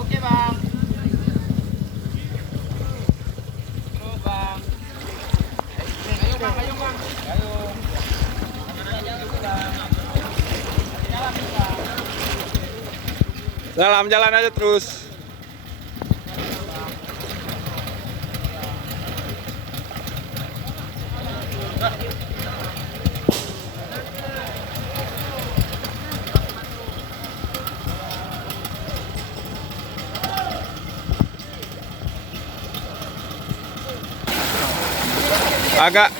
Oke bang. Terus bang. Ayo bang, ayo bang. Ayo. Jalan aja terus. Agak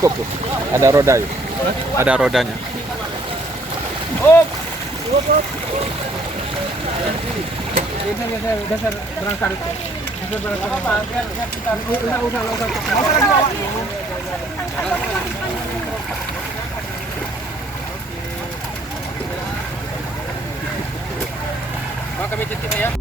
cukup tuh. Ada roda yuk. Ada rodanya. Dasar berangkat. Kami titip ya.